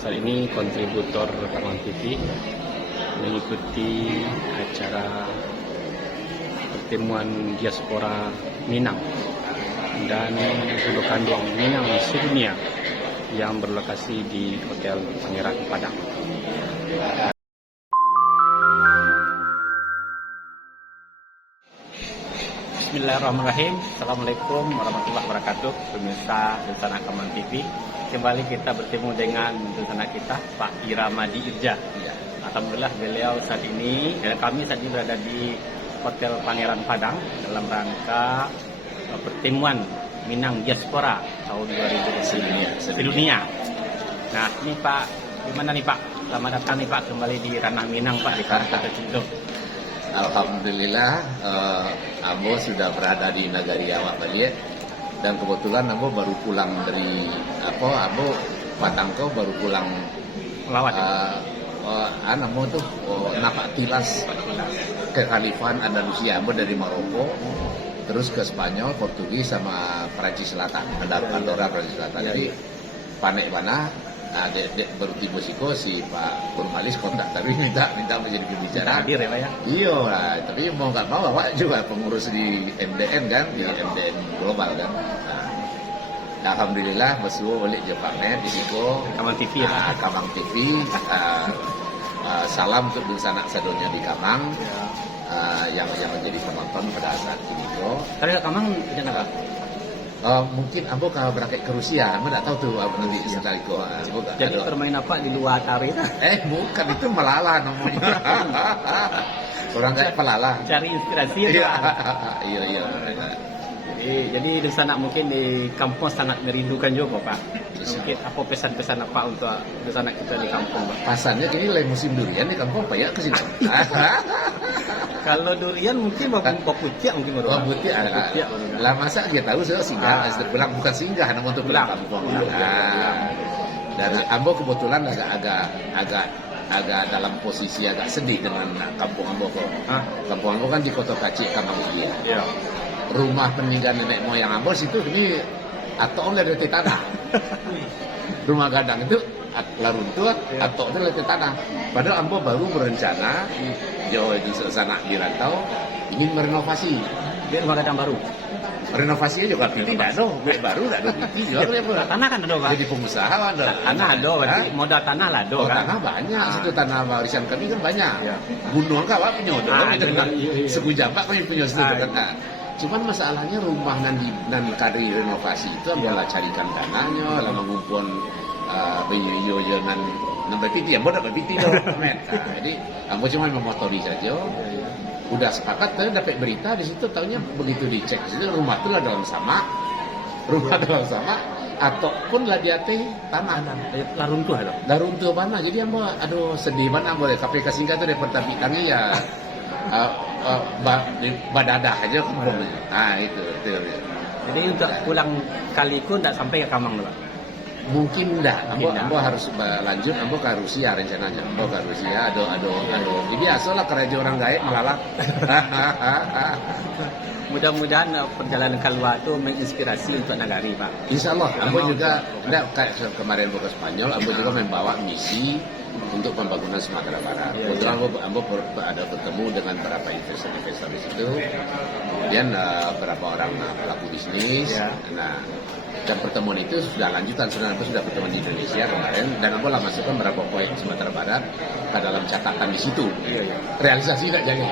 Saat ini kontributor Kamang TV mengikuti acara pertemuan diaspora Minang dan bulu kandung Minang sedunia yang berlokasi di Hotel Pangeran Padang. Bismillahirrahmanirrahim. Assalamualaikum warahmatullahi wabarakatuh. Pemirsa Dulsana Kamang TV, kembali kita bertemu dengan Dulsana kita Pak Iramadi Irja. Alhamdulillah beliau saat ini, kami saat ini berada di Hotel Pangeran Padang dalam rangka pertemuan Minang Diaspora tahun 2020 sedunia. Nah, ini Pak, gimana nih Pak? Selamat datang nih Pak kembali di ranah Minang Pak di Kota Ciledug. Alhamdulillah, Ambo sudah berada di Nagari Awak balik dan kebetulan Ambo baru pulang dari Ambo Patangko baru pulang Melawat. Ambo tuh napak tilas ke Khalifan Andalusia. Ambo dari Maroko terus ke Spanyol, Portugis sama Perancis Selatan, Andorra, Perancis Selatan. Jadi panek mana? Nah, baru tiba si Pak Kurmalis kontak tapi minta menjadi pembicara. Hadir ya Pak ya? Iya lah, tapi mau nggak mau Pak juga pengurus di MDN kan, di MDN Global kan. Nah, alhamdulillah bersuah oleh Pak Med di Siko Kamang TV ya Pak? Kamang TV. Salam untuk Dulsana sadonya di Kamang yang menjadi penonton pada saat ini. Tadi Kamang tidak apa? Mungkin Ambo kalau berakhir ke Rusia, Ambo tidak tahu tuh nanti sekali kok. Jadi bermain apa di luar tari? Bukan, itu melala namanya. Orang kayak pelala. Cari inspirasi ya Pak? Iya. Jadi di sana mungkin di kampung sangat merindukan juga Pak. Mungkin apa pesan-pesan apa untuk di sana kita di kampung Pak? Pasannya kini lagi musim durian di kampung Pak ya ke sini. Kalau durian mungkin Pak Putih mungkin baru. Pak Putih lah, masa kita tahu sudah singgah, bilang bukan singgah, namun untuk pulang kampung. Dan Ambo kebetulan agak dalam posisi agak sedih dengan kampung Ambo kok. Kampung Ambo kan di Kota Kacik, Kamang Iya. Iya. Rumah peninggalan nenek moyang Ambo situ ini atau oleh dari tanah. Rumah gadang itu laruntuh atau oleh dari tanah. Padahal Ambo baru berencana jauh di sana di rantau ingin merenovasi. Dia rumah gadang baru. Renovasinya juga tidak ada, baru tidak ada juga. Tanah kan ada Pak? Jadi pengusaha ada. Tanah ada, berarti modal tanah lah ada kan? Tanah banyak, situ tanah warisan kami kan banyak. Gunung kan Pak punya Suku Jampak kami punya situ kan. Cuman masalahnya rumah dan kadri renovasi itu adalah carikan dananya, lah mengumpul bayu dengan nambah piti, Ambo dapat piti dong. Jadi Ambo cuma memotori saja. Udah sepakat, dapat berita di situ, tahunya begitu dicek situ rumah itu lah dalam sama, ataupun lah dia tanah. Laruntuh ada. Laruntuh mana? Jadi Ambo, aduh sedih banget Ambo. KPK singkat itu dapat tabitangnya ya. Badadah aja kumpulnya. Nah itu. Jadi untuk pulang kaliku tidak sampai ke Kamang Pak? Mungkin enggak. Ambo harus lanjut. Ambo ke Rusia rencananya. Ambo ke Rusia. Aduh. Ini biasa lah kerja orang gaib malah. Mudah-mudahan perjalanan keluar itu menginspirasi untuk nagari Pak. Insya Allah. Ambo juga enggak kayak kemarin ke Spanyol. Ambo juga membawa misi untuk pembangunan Sumatera Barat. Kebetulan Ambo ada bertemu dengan beberapa investor di situ. Kemudian beberapa orang pelaku bisnis. Nah, dan pertemuan itu sudah lanjutan, sebenarnya sudah pertemuan di Indonesia kemarin, dan Ambo lah masukkan beberapa poin Sumatera Barat ke dalam catatan di situ. Realisasi tidak jadi.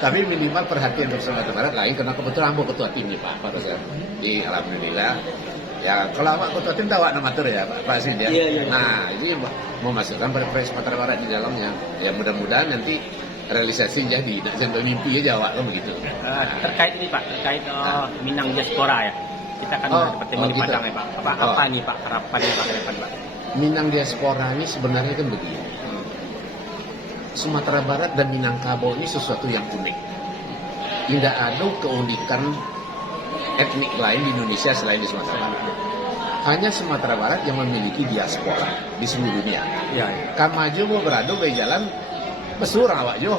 Tapi minimal perhatian untuk Sumatera Barat lain, karena kebetulan Ambo ketua tim nih Pak pada saat di alhamdulillah. Ya kalau Awak ketua tim tahu nama tur ya Pak Sin ya. Nah ini mau masukkan proyek Sumatera Barat di dalamnya. Ya mudah-mudahan nanti realisasi jadi, tidak sampai mimpi aja Awak kan begitu. Terkait ini Pak, terkait Minang Diaspora ya. Kita akan bertemu di Padang ya Pak. Apa nih Pak harapannya Pak ke depan Pak? Minang Diaspora ini sebenarnya kan begini. Sumatera Barat dan Minangkabau ini sesuatu yang unik. Tidak ada keunikan etnik lain di Indonesia selain di Sumatera Barat. Hanya Sumatera Barat yang memiliki diaspora di seluruh dunia. Kamajo mau beradu ke jalan besur Awak jo.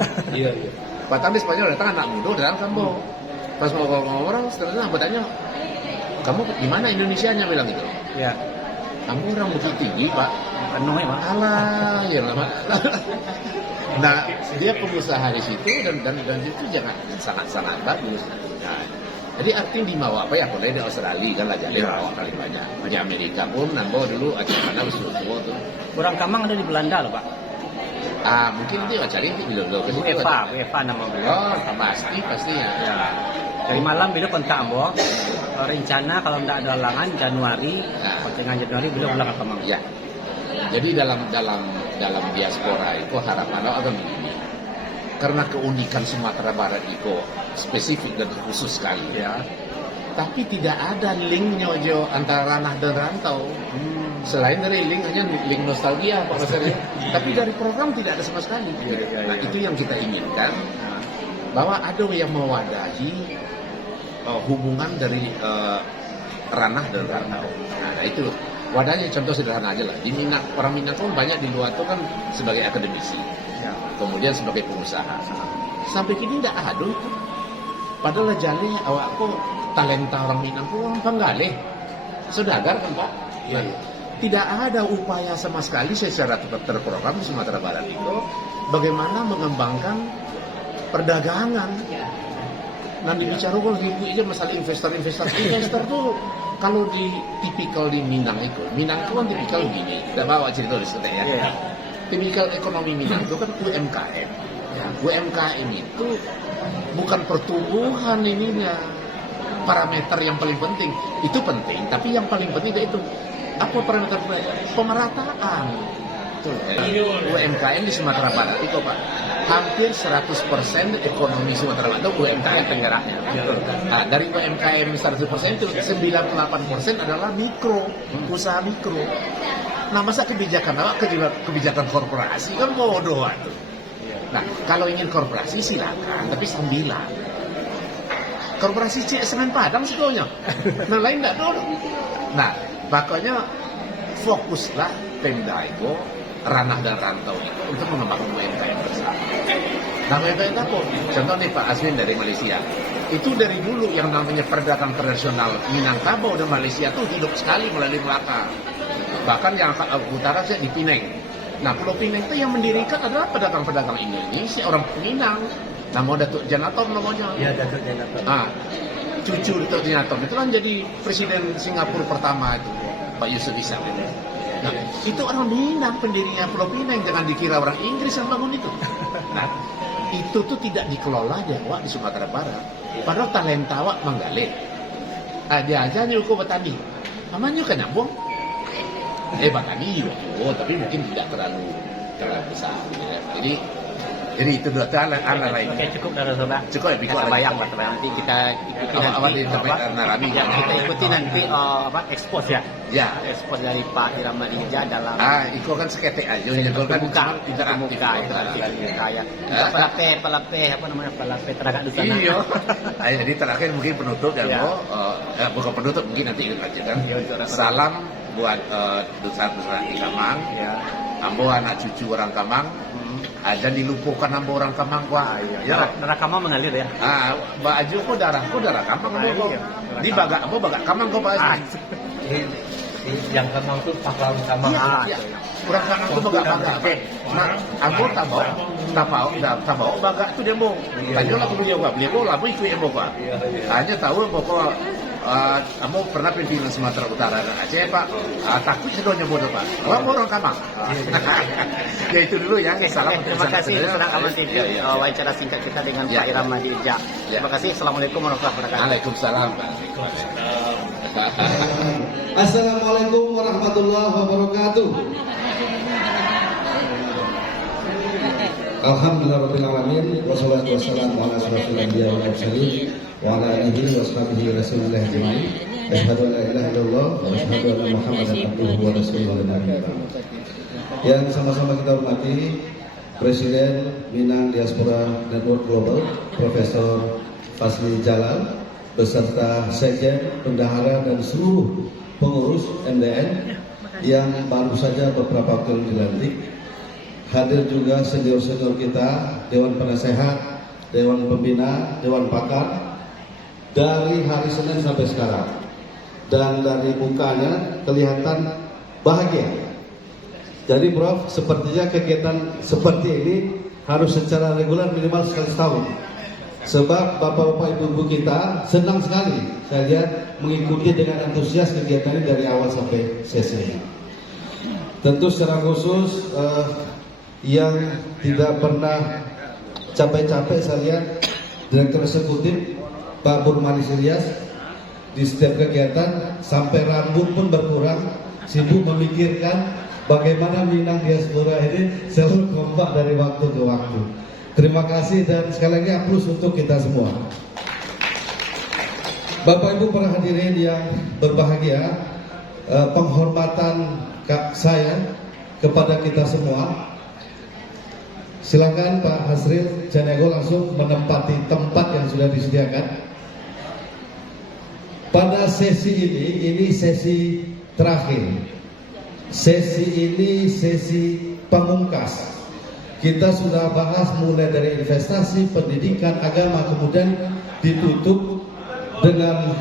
Batam di Spanyol datang anak muda datang kamu. Pas mau ngomong orang seterusnya bertanya, kamu di mana Indonesianya bilang gitu. Kamu orang Bukit Tinggi, Pak. Penuh ya, Pak. Alah, ya lama. Nah, dia pengusaha di situ dan itu jangan sangat bagus. Nah, jadi artinya di mau apa ya? Kalau di Australia kan lah jadi bawa paling banyak. Di Amerika pun nambah dulu acara besar tuh. Orang Kamang ada di Belanda loh, Pak. Mungkin itu acara itu dulu ke Bu situ. Eva nama beliau. Oh, pasti ya. Ya. Dari malam beliau kontak Ambo. Rencana kalau tidak ada halangan Januari, pertengahan Januari beliau pulang ke Kamang. Ya. Jadi dalam diaspora itu harapan agak begini. Karena keunikan Sumatera Barat itu spesifik dan khusus sekali. Ya. Tapi tidak ada linknya Jo antara ranah dan rantau. Selain dari link hanya link nostalgia Pak Basari. Tapi dari program tidak ada sama sekali. Nah, itu yang kita inginkan, bahwa ada yang mewadahi hubungan dari ranah dan rantau. Nah, itu wadahnya contoh sederhana aja lah. Di Minang, orang Minang kan banyak di luar itu kan sebagai akademisi, kemudian sebagai pengusaha. Sampai kini tidak ada itu. Padahal jale awakku talenta orang Minang itu orang Panggaleh, saudagar kan Pak. Nah, tidak ada upaya sama sekali secara terprogram di Sumatera Barat itu bagaimana mengembangkan perdagangan. Nah, dibicarakan ribu aja masalah investor tuh kalau di tipikal di Minang itu kan tipikal begini. Tidak bawa cerita di situ ya. Tipikal ekonomi Minang itu kan UMKM. Ya, UMKM itu bukan pertumbuhan ininya. Parameter yang paling penting itu penting, tapi yang paling penting itu apa parameter pemerataan. UMKM di Sumatera Barat itu Pak, hampir 100% ekonomi Sumatera Barat itu UMKM penggeraknya. Nah, dari UMKM 100% itu 98% adalah mikro, usaha mikro. Nah, masa kebijakan kebijakan korporasi kan bodoh tuh. Nah, kalau ingin korporasi silakan, tapi sambilan. Korporasi semen Padang sebetulnya. Nah, lain enggak dulu. Nah, makanya fokuslah Pemda itu ranah dan rantau itu untuk mengembangkan UMKM bersama. Nah, UMKM apa? Contoh nih Pak Aswin dari Malaysia. Itu dari dulu yang namanya perdagangan internasional Minangkabau dan Malaysia itu hidup sekali melalui Melaka. Bahkan yang utara saya di Pineng. Nah, Pulau Pineng itu yang mendirikan adalah pedagang-pedagang Indonesia, orang Minang. Nama Datuk Janatom namanya. Iya, Datuk Janatom. Cucu Datuk Janatom itu kan jadi presiden Singapura pertama itu, Pak Yusuf Isak. Nah, itu orang Minang pendirinya Pulau Pineng, jangan dikira orang Inggris yang bangun itu. Nah, itu tuh tidak dikelola Jawa di Sumatera Barat. Padahal talenta awak Manggale. Dia aja nyukup petani. Namanya kan nyambung. Petani, tapi mungkin tidak terlalu besar. Jadi itu dua anak lain. Oke, cukup dari Sobat. Cukup ya, kita bayang Pak. Nanti kita ikuti nanti. Kita ikuti nanti ekspos ya. Ya, ekspos dari Pak Irama Dirja dalam. Itu kan seketek aja. Itu kan interaktif kayak. Palape apa namanya palape teragat di sana. Iya. Jadi terakhir mungkin penutup dan bukan penutup mungkin nanti lanjutkan. Salam buat duta-duta di Kamang. Ya. Ambo anak cucu orang Kamang. Dan dilupuhkan ambo orang Kamang gua. Darah Kamang mengalir ya. Baju kok darahku darah Kamang ambo. Di bagak ambo bagak Kamang kok Pak. Yang Kamang tuh pahlawan Kamang. Iya. Orang Kamang tuh bagak. Nah, ambo tabau bagak tuh dia mau. Tanya lah beliau lah mau ikut ambo Pak. Hanya tahu pokok kamu pernah pimpinan Sumatera Utara dan Aceh Pak, takut sedonya bodoh Pak. Orang Kamang. Ya itu dulu ya. Salam. Terima kasih Senang Kamang TV. Wawancara singkat kita dengan Pak Irama Dirja. Terima kasih. Assalamualaikum warahmatullahi wabarakatuh. Waalaikumsalam Pak. Assalamualaikum warahmatullahi wabarakatuh. Alhamdulillahirabbil alamin wassalatu wassalamu ala asyrofil anbiya'i wal mursalin wa ala alihi wa sahbihi rasulillah ajmain. Asyhadu an la ilaha illallah wa asyhadu anna Muhammadan abduhu wa rasuluhu. Yang sama-sama kita hormati Presiden Minang Diaspora Network Global Profesor Fazli Jalal beserta Sekjen, Bendahara dan seluruh pengurus MDN yang baru saja beberapa waktu dilantik. Hadir juga senior-senior kita, Dewan Penasehat, Dewan Pembina, Dewan Pakar, dari hari Senin sampai sekarang. Dan dari mukanya kelihatan bahagia. Jadi Prof, sepertinya kegiatan seperti ini harus secara reguler minimal sekali setahun. Sebab bapak-bapak ibu-ibu kita senang sekali saya lihat mengikuti dengan antusias kegiatan ini dari awal sampai selesai. Tentu secara khusus yang tidak pernah capek-capek saya lihat Direktur Eksekutif Pak Burmali Siryas di setiap kegiatan sampai rambut pun berkurang, sibuk memikirkan bagaimana Minang diaspora ini selalu kompak dari waktu ke waktu. Terima kasih dan sekali lagi aplaus untuk kita semua. Bapak Ibu para hadirin yang berbahagia, penghormatan saya kepada kita semua. Silakan Pak Hasril Caniago langsung menempati tempat yang sudah disediakan. Pada sesi ini sesi terakhir. Sesi ini sesi pamungkas. Kita sudah bahas mulai dari investasi, pendidikan, agama, kemudian ditutup dengan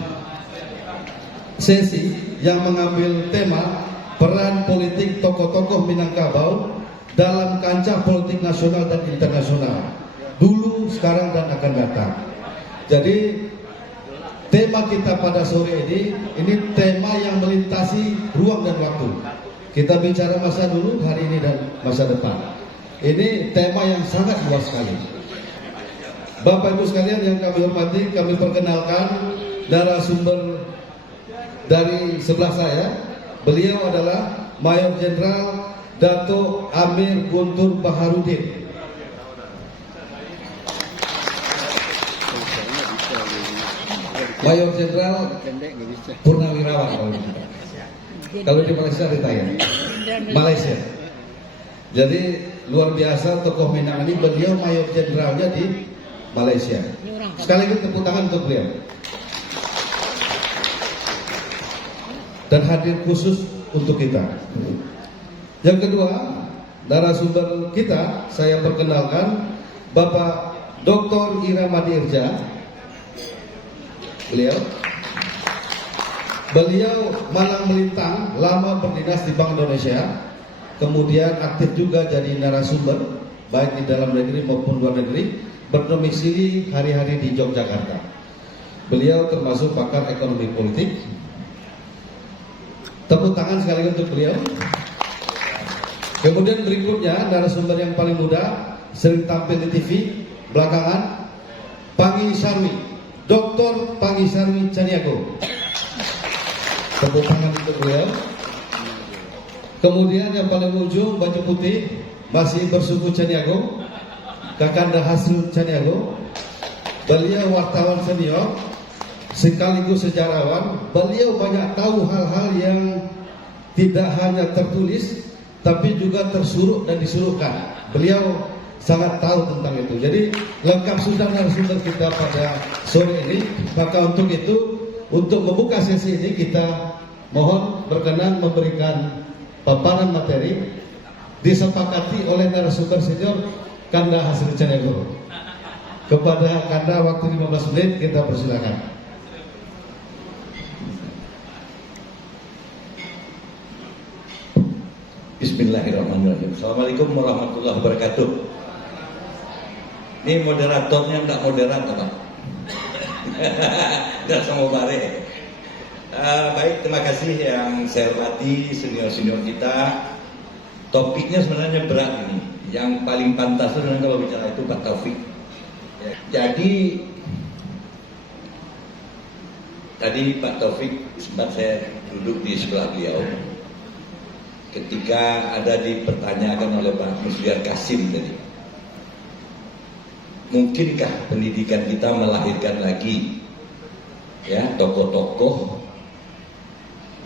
sesi yang mengambil tema peran politik tokoh-tokoh Minangkabau dalam kancah politik nasional dan internasional, dulu, sekarang, dan akan datang. Jadi tema kita pada sore ini tema yang melintasi ruang dan waktu. Kita bicara masa dulu, hari ini, dan masa depan. Ini tema yang sangat luas sekali. Bapak Ibu sekalian yang kami hormati, kami perkenalkan narasumber dari sebelah saya. Beliau adalah Mayor Jenderal Dato Amir Guntur Baharudin. Mayor Jenderal Purnawirawan kalau di Malaysia ditanya Malaysia. Jadi luar biasa tokoh Minang ini, beliau Mayor Jenderalnya di Malaysia. Sekali lagi tepuk tangan untuk beliau. Dan hadir khusus untuk kita. Yang kedua, narasumber kita saya perkenalkan Bapak Dr. Iramadi Irja. Beliau malang melintang, lama berdinas di Bank Indonesia, kemudian aktif juga jadi narasumber baik di dalam negeri maupun luar negeri, berdomisili hari-hari di Yogyakarta. Beliau termasuk pakar ekonomi politik. Tepuk tangan sekali untuk beliau. Kemudian berikutnya narasumber yang paling muda, sering tampil di TV belakangan, Pangi Sarwi, Dr. Pangi Sarwi Caniago. Tepuk tangan untuk beliau. Kemudian yang paling ujung baju putih, masih bersuku Caniago, Kakanda Hasrul Caniago. Beliau wartawan senior, sekaligus sejarawan. Beliau banyak tahu hal-hal yang tidak hanya tertulis, tapi juga tersuruh dan disuruhkan. Beliau sangat tahu tentang itu. Jadi lengkap sudah narasumber kita pada sore ini. Maka untuk itu, untuk membuka sesi ini kita mohon berkenan memberikan paparan materi disepakati oleh narasumber senior Kanda Hasrul Caniago. Kepada Kanda waktu 15 menit, kita persilakan. Bismillahirrahmanirrahim. Assalamualaikum warahmatullahi wabarakatuh. Ini moderatornya enggak moderator, Pak. Enggak sama bare. Baik, terima kasih yang saya hormati senior-senior kita. Topiknya sebenarnya berat ini. Yang paling pantas sebenarnya kalau bicara itu Pak Taufik. Jadi tadi Pak Taufik sempat saya duduk di sebelah beliau. Ketika ada dipertanyakan oleh Pak Musliar Kasim tadi, mungkinkah pendidikan kita melahirkan lagi ya tokoh-tokoh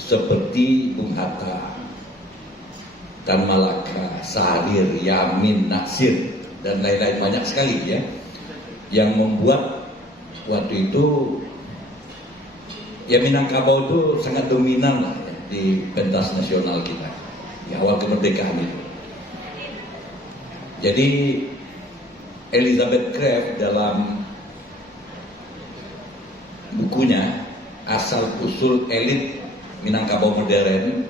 seperti Bung Hatta, Tan Malaka, Sahrir, Yamin, Natsir dan lain-lain, banyak sekali ya yang membuat waktu itu ya Minangkabau itu sangat dominan lah ya, di pentas nasional kita di awal kemerdekaan itu. Jadi Elizabeth Kraft dalam bukunya Asal Usul Elit Minangkabau Modern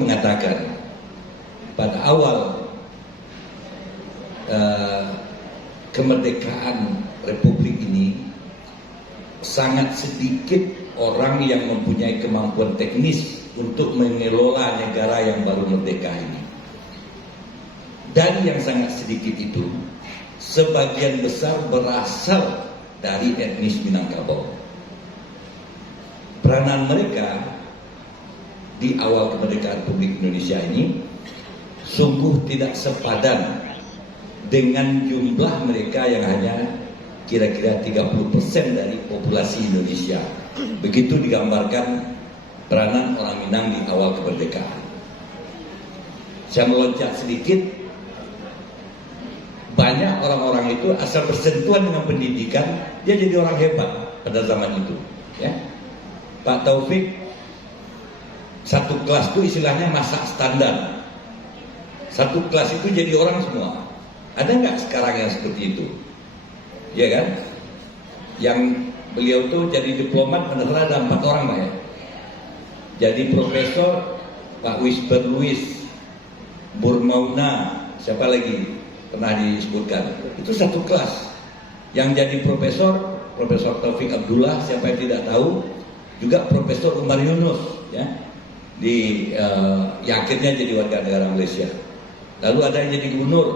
mengatakan pada awal kemerdekaan Republik ini sangat sedikit orang yang mempunyai kemampuan teknis untuk mengelola negara yang baru merdeka ini. Dari yang sangat sedikit itu, sebagian besar berasal dari etnis Minangkabau. Peranan mereka di awal kemerdekaan Republik Indonesia ini sungguh tidak sepadan dengan jumlah mereka yang hanya kira-kira 30% dari populasi Indonesia. Begitu digambarkan peranan orang Minang di awal kemerdekaan. Saya meloncat sedikit, banyak orang-orang itu asal bersentuhan dengan pendidikan, dia jadi orang hebat pada zaman itu. Ya. Pak Taufik, satu kelas itu istilahnya masa standar. Satu kelas itu jadi orang semua. Ada nggak sekarang yang seperti itu? Ya kan? Yang beliau tuh jadi diplomat benar-benar ada 4 orang Pak ya. Jadi profesor Pak Wisber Louis, Burmauna, siapa lagi pernah disebutkan. Itu satu kelas. Yang jadi profesor Taufik Abdullah, siapa yang tidak tahu, juga Profesor Umar Yunus ya. Yang akhirnya jadi warga negara Malaysia. Lalu ada yang jadi gubernur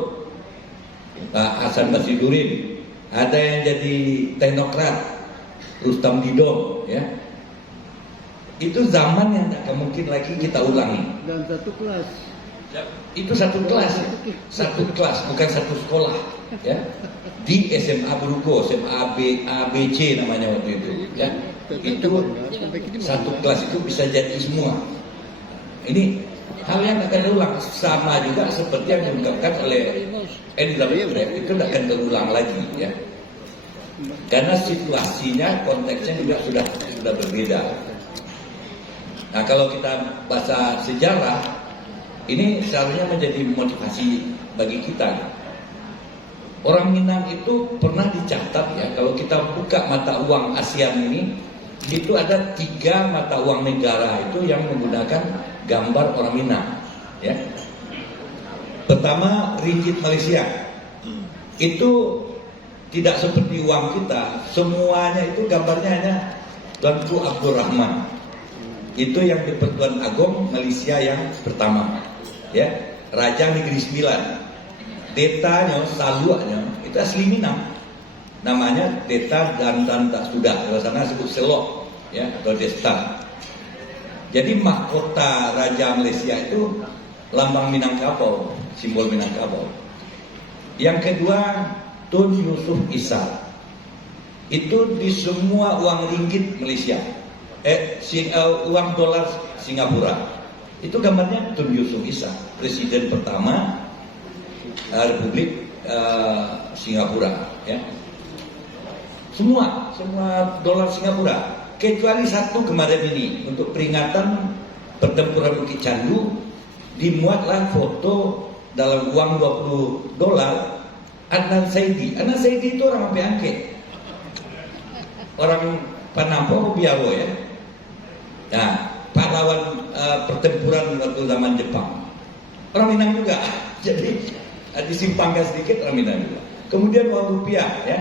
Pak Hasan Basidurin, ada yang jadi teknokrat Rustam Didom ya. Itu zaman yang tidak mungkin lagi kita ulangi. Dan satu kelas. Itu satu kelas ya. Satu kelas, bukan satu sekolah ya. Di SMA Beruko, SMA ABC namanya waktu itu ya. Itu satu kelas itu bisa jadi semua. Ini hal yang akan terulang, sama juga seperti yang diungkapkan oleh Elizabeth Brett, itu tidak akan terulang lagi ya. Karena situasinya, konteksnya juga sudah berbeda. Nah, kalau kita baca sejarah, ini seharusnya menjadi motivasi bagi kita. Orang Minang itu pernah dicatat ya, kalau kita buka mata uang ASEAN ini, itu ada 3 mata uang negara itu yang menggunakan gambar orang Minang ya. Pertama, ringgit Malaysia. Itu tidak seperti uang kita, semuanya itu gambarnya hanya Tuanku Abdul Rahman. Itu yang di Pertuan Agong Malaysia yang pertama ya. Raja Negeri Sembilan. Detanya, saluanya itu asli Minang. Namanya Deta dan tak sudah. Di sana sebut selok ya, atau Desta. Jadi mahkota Raja Malaysia itu lambang Minangkabau, simbol Minangkabau. Yang kedua, Tun Yusuf Isa. Itu di semua uang ringgit Malaysia. Uang dolar Singapura. Itu gambarnya Tun Yusuf Isa, presiden pertama Republik Singapura ya. Semua dolar Singapura. Kecuali satu kemarin ini, untuk peringatan pertempuran Bukit Candu, dimuatlah foto dalam uang $20 Adnan Saidi. Adnan Saidi itu orang apa angke? Orang Panampo Biaro ya. Nah, pahlawan pertempuran waktu zaman Jepang. Orang Minang juga. Jadi disimpangkan sedikit orang Minang juga. Kemudian uang rupiah ya.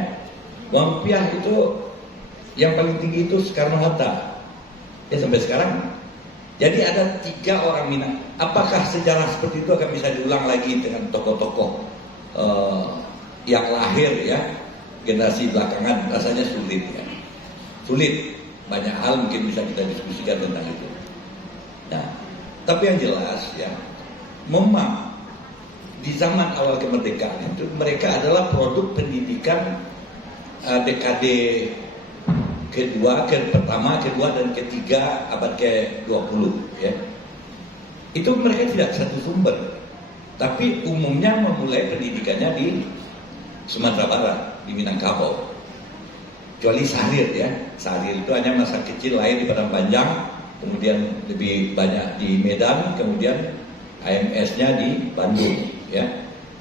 Uang rupiah itu yang paling tinggi itu Soekarno-Hatta ya sampai sekarang. Jadi ada 3 orang Minang. Apakah sejarah seperti itu akan bisa diulang lagi dengan tokoh-tokoh yang lahir ya generasi belakangan? Rasanya sulit ya. Sulit. Banyak hal mungkin bisa kita diskusikan tentang itu. Nah, tapi yang jelas ya, memang di zaman awal kemerdekaan itu mereka adalah produk pendidikan dekade pertama, kedua, dan ketiga abad ke-20 ya. Itu mereka tidak satu sumber, tapi umumnya memulai pendidikannya di Sumatera Barat, di Minangkabau. Kecuali Sahrir ya. Sahrir itu hanya masa kecil lahir di Padang Panjang, kemudian lebih banyak di Medan, kemudian AMS-nya di Bandung ya.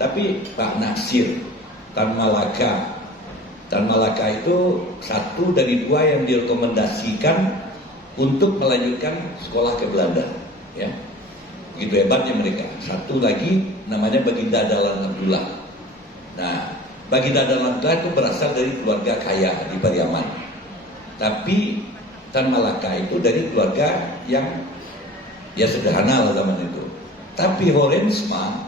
Tapi Pak Naksir, Tan Malaka itu satu dari 2 yang direkomendasikan untuk melanjutkan sekolah ke Belanda ya. begitu hebatnya mereka. Satu lagi namanya Baginda Dahlan Abdullah. Nah, Baginda Dahlan Abdullah itu berasal dari keluarga kaya di Pariaman. Tapi Tan Malaka itu dari keluarga yang ya sederhana lah zaman itu. Tapi Horensma,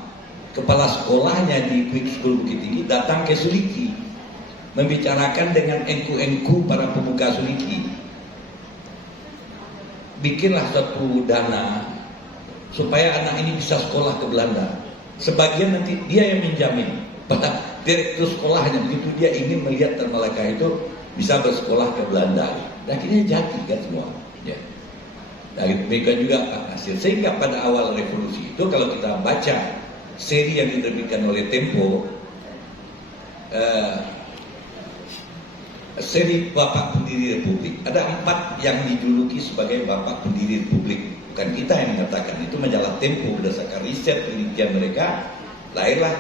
kepala sekolahnya di Quick School Bukit Tinggi, datang ke Suliki membicarakan dengan engku-engku para pemuka Suliki. Bikinlah suatu dana supaya anak ini bisa sekolah ke Belanda. Sebagian nanti dia yang menjamin pada direktur sekolahnya, begitu dia ingin melihat Tan Malaka itu bisa bersekolah ke Belanda. Dan akhirnya jadi kan semua. Ya. Dan mereka juga Pak Nasir. Sehingga pada awal revolusi itu kalau kita baca seri yang diterbitkan oleh Tempo, seri Bapak Pendiri Republik, ada 4 yang dijuluki sebagai Bapak Pendiri Republik. Bukan kita yang mengatakan, itu majalah Tempo berdasarkan riset penelitian mereka, lahirlah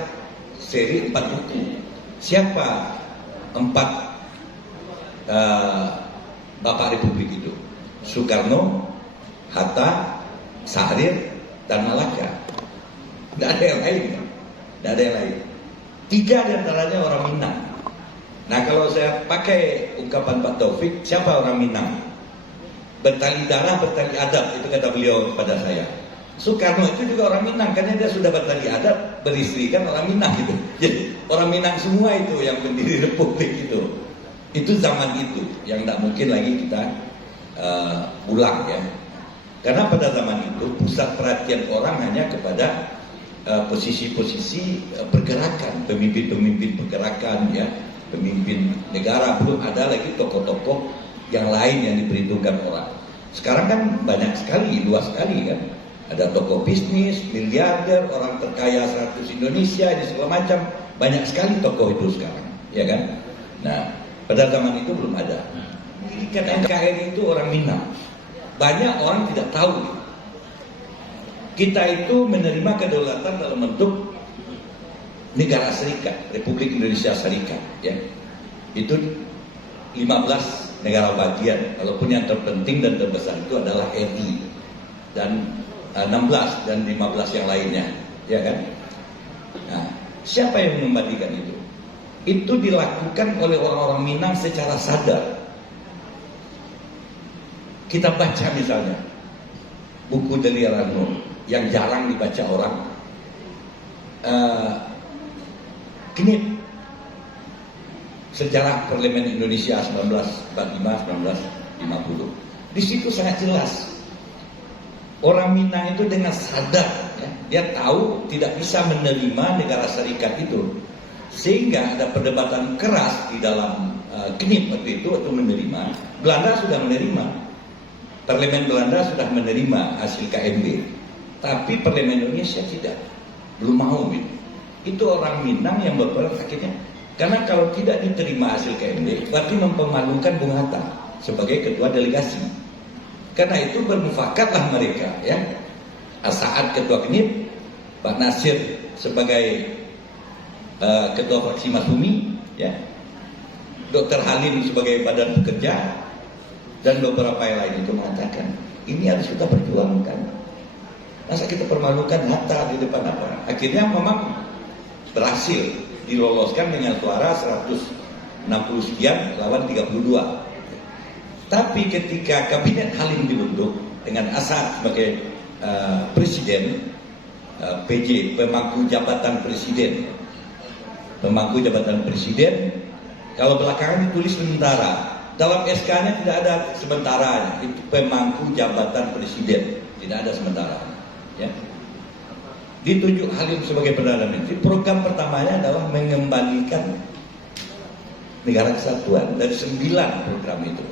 seri 4 buku. Siapa 4 Bapak Republik itu? Soekarno, Hatta, Sahrir, dan Malaka. Tidak ada yang lain kan? Tidak ada yang lain. 3 diantaranya orang Minang. Nah, kalau saya pakai ungkapan Pak Taufik, siapa orang Minang? Bertali darah, bertali adat, itu kata beliau kepada saya. Soekarno itu juga orang Minang, karena dia sudah bertali adat, beristri kan orang Minang gitu. Jadi orang Minang semua itu yang pendiri Republik itu. Itu zaman itu yang tidak mungkin lagi kita ulang ya. Karena pada zaman itu pusat perhatian orang hanya kepada posisi-posisi pergerakan, pemimpin-pemimpin pergerakan ya, pemimpin negara. Belum ada lagi tokoh-tokoh yang lain yang diperhitungkan orang. Sekarang kan banyak sekali, luas sekali kan. Ada tokoh bisnis, miliarder, orang terkaya 100 Indonesia, ini segala macam. Banyak sekali tokoh itu sekarang, ya kan. Nah, pada zaman itu belum ada. Mendirikan NKRI itu orang Minang. Banyak orang tidak tahu. Kita itu menerima kedaulatan dalam bentuk negara serikat, Republik Indonesia Serikat ya. Itu 15 negara bagian, walaupun yang terpenting dan terbesar itu adalah RI dan 16 dan 15 yang lainnya, ya kan? Nah, siapa yang mengembalikan itu? Itu dilakukan oleh orang-orang Minang secara sadar. Kita baca misalnya buku Delia Rano yang jarang dibaca orang, Knip Sejarah Parlemen Indonesia 1945-1950. Di situ sangat jelas orang Minang itu dengan sadar ya, dia tahu tidak bisa menerima negara serikat itu, sehingga ada perdebatan keras di dalam Knip waktu itu untuk menerima. Belanda sudah menerima, Parlemen Belanda sudah menerima hasil KMB, tapi Parlemen Indonesia tidak, belum mau gitu. Itu orang Minang yang berperan akhirnya. Karena kalau tidak diterima hasil KMB, berarti mempermalukan Bung Hatta sebagai ketua delegasi. Karena itu bermufakatlah mereka, ya. Saat ketua Knip, Pak Nasir sebagai ketua fraksi Masumi, ya. Dr. Halim sebagai badan pekerja, dan beberapa yang lain itu mengatakan ini harus kita perjuangkan. Masa kita permalukan Hatta di depan apa? Akhirnya memang berhasil diloloskan dengan suara 160 sekian lawan 32. Tapi ketika kabinet Halim dibentuk dengan Asad sebagai presiden, PJ, pemangku jabatan presiden, kalau belakangan ditulis sementara, dalam SK-nya tidak ada sementara, itu pemangku jabatan presiden, tidak ada sementara, ya. Ditunjuk Halim sebagai Perdana Menteri. Program pertamanya adalah mengembalikan negara kesatuan dari 9 program itu.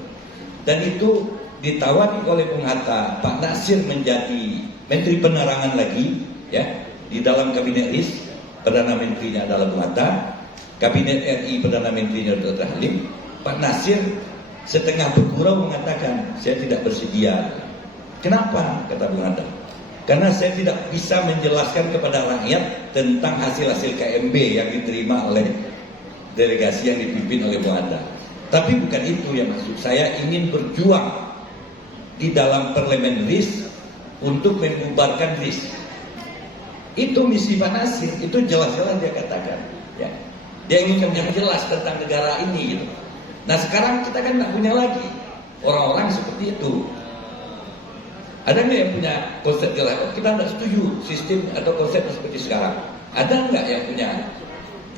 Dan itu ditawari oleh Bung Hatta, Pak Nasir menjadi Menteri Penerangan lagi, ya. Di dalam kabinet RIS, Perdana Menterinya adalah Bung Hatta, kabinet RI Perdana Menterinya Dr. Halim. Pak Nasir setengah bergurau mengatakan, saya tidak bersedia. Kenapa? Kata Bung Hatta. Karena saya tidak bisa menjelaskan kepada rakyat tentang hasil-hasil KMB yang diterima oleh delegasi yang dipimpin oleh Bung Hatta. Tapi bukan itu yang maksud saya, ingin berjuang di dalam parlemen RIS untuk membubarkan RIS. Itu misi Pak Nasir, itu jelas-jelas dia katakan. Ya. Dia ingin yang jelas tentang negara ini. Gitu. Nah sekarang kita kan nggak punya lagi orang-orang seperti itu. Ada nggak yang punya konsep jelas? Oh, kita nggak setuju sistem atau konsep seperti sekarang. Ada nggak yang punya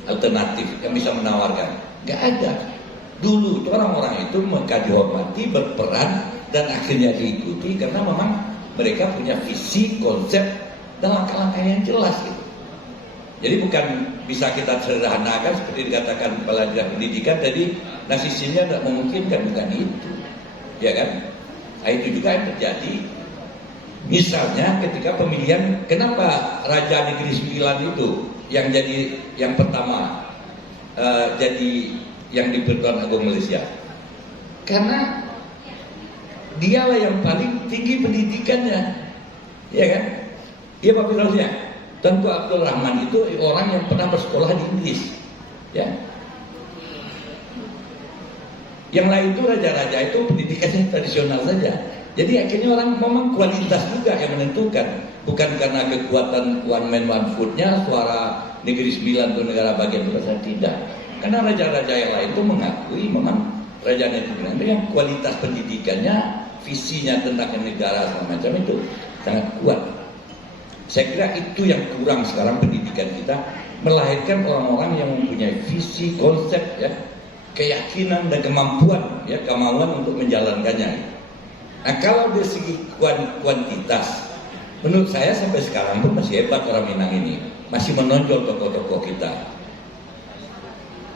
alternatif yang bisa menawarkan? Nggak ada. Dulu orang-orang itu mereka dihormati, berperan dan akhirnya diikuti karena memang mereka punya visi, konsep dan langkah-langkah yang jelas. Gitu. Jadi bukan bisa kita sederhanakan seperti dikatakan kepala dinas pendidikan tadi, nah sistemnya tidak memungkinkan, bukan itu, ya kan? Nah, itu juga yang terjadi. Misalnya ketika pemilihan, kenapa Raja Negeri Sembilan itu yang jadi yang pertama jadi yang di Pertuan Agong Malaysia? Karena dialah yang paling tinggi pendidikannya, ya kan? Dia Pak Firdausnya. Tentu Abdul Rahman itu orang yang pernah bersekolah di Inggris, ya. Yang lain itu raja-raja itu pendidikannya tradisional saja. Jadi akhirnya orang memang kualitas juga yang menentukan, bukan karena kekuatan one man one food-nya, suara Negeri Sembilan itu negara bagian besar, tidak. Karena raja-raja yang lain itu mengakui memang Raja Negeri Sembilan itu yang kualitas pendidikannya, visinya tentang negara segala macam itu sangat kuat. Saya kira itu yang kurang sekarang pendidikan kita, melahirkan orang-orang yang mempunyai visi, konsep, ya, keyakinan dan kemampuan, ya, kemauan untuk menjalankannya. Nah kalau dari segi kuantitas, menurut saya sampai sekarang pun masih hebat orang Minang ini, masih menonjol tokoh-tokoh kita,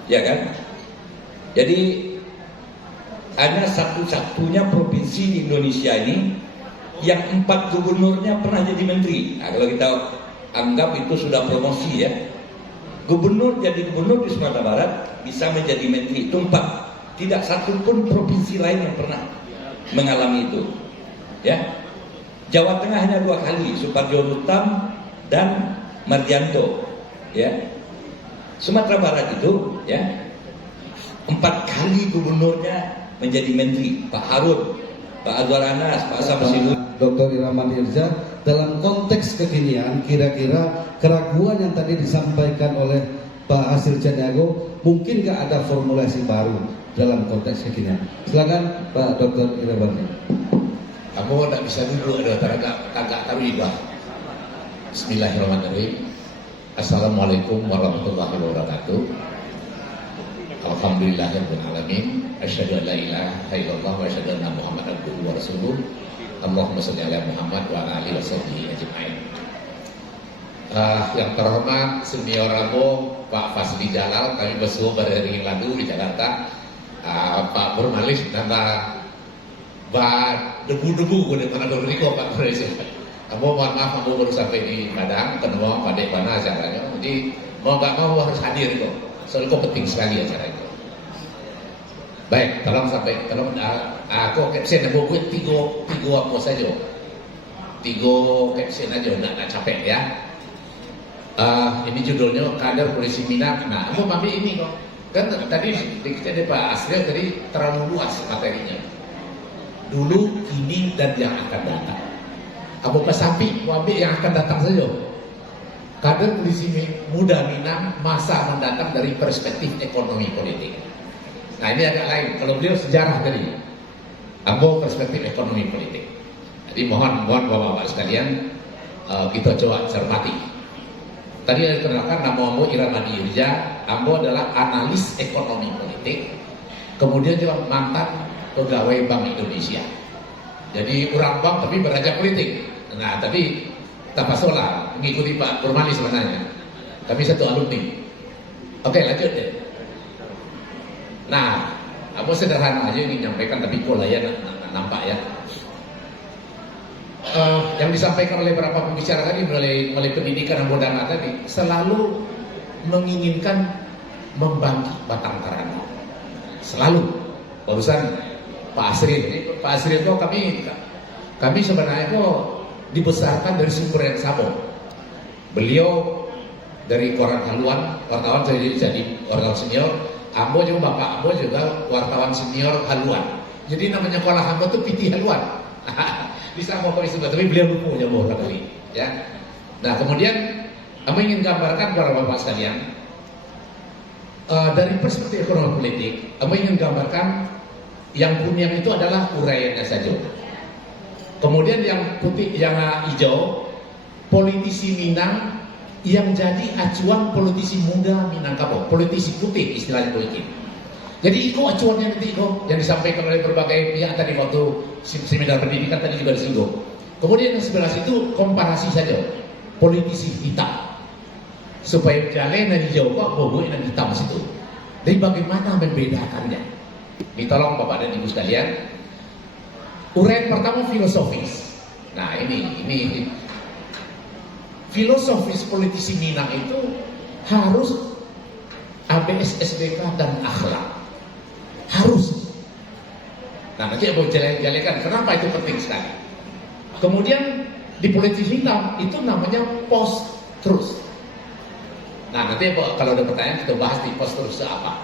ya kan? Jadi hanya satu-satunya provinsi di Indonesia ini yang 4 gubernurnya pernah jadi menteri. Nah, kalau kita anggap itu sudah promosi, ya. Gubernur jadi gubernur di Sumatera Barat bisa menjadi menteri itu 4. Tidak satu pun provinsi lain yang pernah mengalami itu, ya. Jawa Tengah hanya 2 kali, Suparjo Rutam dan Mardianto, ya. Sumatera Barat itu, ya, 4 kali gubernurnya menjadi menteri. Pak Harun, Pak Azwar Anas, Pak Samsidu, Dr. Iramadi Irja, dalam konteks kekinian, kira-kira keraguan yang tadi disampaikan oleh Pak Hasil Caniago, mungkin nggak ada formulasi baru dalam konteks kekinian? Silakan Pak Dr. Iramadi. Kamu tidak bisa duduk, ada kagak terlibat. Bismillahirrahmanirrahim. Assalamualaikum warahmatullahi wabarakatuh. Alhamdulillahirabbil alamin. Asyhadu an la ilaha illallah wa asyhadu anna Muhammadan abduhu wa rasuluh. Allahumma shalli ala Muhammad wa ala alihi washabbihi ajmain. Yang terhormat senior Ramo Pak Fasli Jalal, kami bersuah pada hari yang lalu di Jakarta. Pak Burmalis nanda debu-debu pada mana Dominico Pak Presiden. Kamu mohon maaf, kamu baru sampai di Padang, ketemu Pak Dekbana acaranya. Jadi mau nggak mau harus hadir kok. Soalnya kok penting sekali acara itu. Baik, tolong aku caption yang buat tiga apa saja. 3 caption aja, nggak capek ya. Ini judulnya Kader Polisi Minang. Nah, aku ambil ini kok. Kan tadi kita ada Pak Asril tadi terlalu luas materinya. Dulu, kini dan yang akan datang. Abu Pasampi, mau ambil yang akan datang saja. Kader Polisi Muda Minang masa mendatang dari perspektif ekonomi politik. Nah ini agak lain. Kalau beliau sejarah tadi, Ambo perspektif ekonomi politik. Jadi mohon bapak-bapak sekalian, kita coba cermati. Tadi yang dikenalkan nama Ambo Iramadi Irja. Ambo adalah analis ekonomi politik. Kemudian juga mantan pegawai Bank Indonesia. Jadi orang bank tapi belajar politik. Nah tapi tapasola mengikuti Pak Burmali sebenarnya. Kami satu alumni. Oke lanjut deh. Nah, aku sederhana aja ingin menyampaikan, tapi polanya nampak ya. Yang disampaikan oleh beberapa pembicara tadi mulai pendidikan dan modal tadi selalu menginginkan membangkit batang karang. Selalu. Barusan Pak Asri itu kami sebenarnya itu dibesarkan dari sumber yang sama. Beliau dari koran haluan, wartawan jadi wartawan senior. Ambo juga bapak Ambo juga wartawan senior haluan. Jadi namanya sekolah Ambo itu PT haluan. Bisa mau kami sebut, tapi beliau lupa ya bohong kali. Ya. Nah kemudian Kami ingin gambarkan kepada Bapak sekalian, dari perspektif ekonomi politik, kami ingin gambarkan yang kuning itu adalah uraiannya saja. Kemudian yang putih, yang hijau, politisi Minang yang jadi acuan politisi muda Minangkabau, politisi putih istilahnya politik. Jadi itu acuannya nanti itu yang disampaikan oleh berbagai pihak tadi waktu seminar pendidikan tadi juga disinggung. Kemudian yang sebelah situ komparasi saja, politisi hitam. Supaya jalan dan hijau kok bobo dan hitam situ. Jadi bagaimana membedakannya? Ditolong Bapak dan Ibu sekalian. Uraian pertama filosofis. Nah ini filosofis politisi Minang itu harus ABS SBK dan akhlak. Harus. Nah nanti aku jalekan kenapa itu penting sekali. Kemudian di politisi hitam itu namanya post truth. Nah nanti kalau ada pertanyaan kita bahas di post truth apa.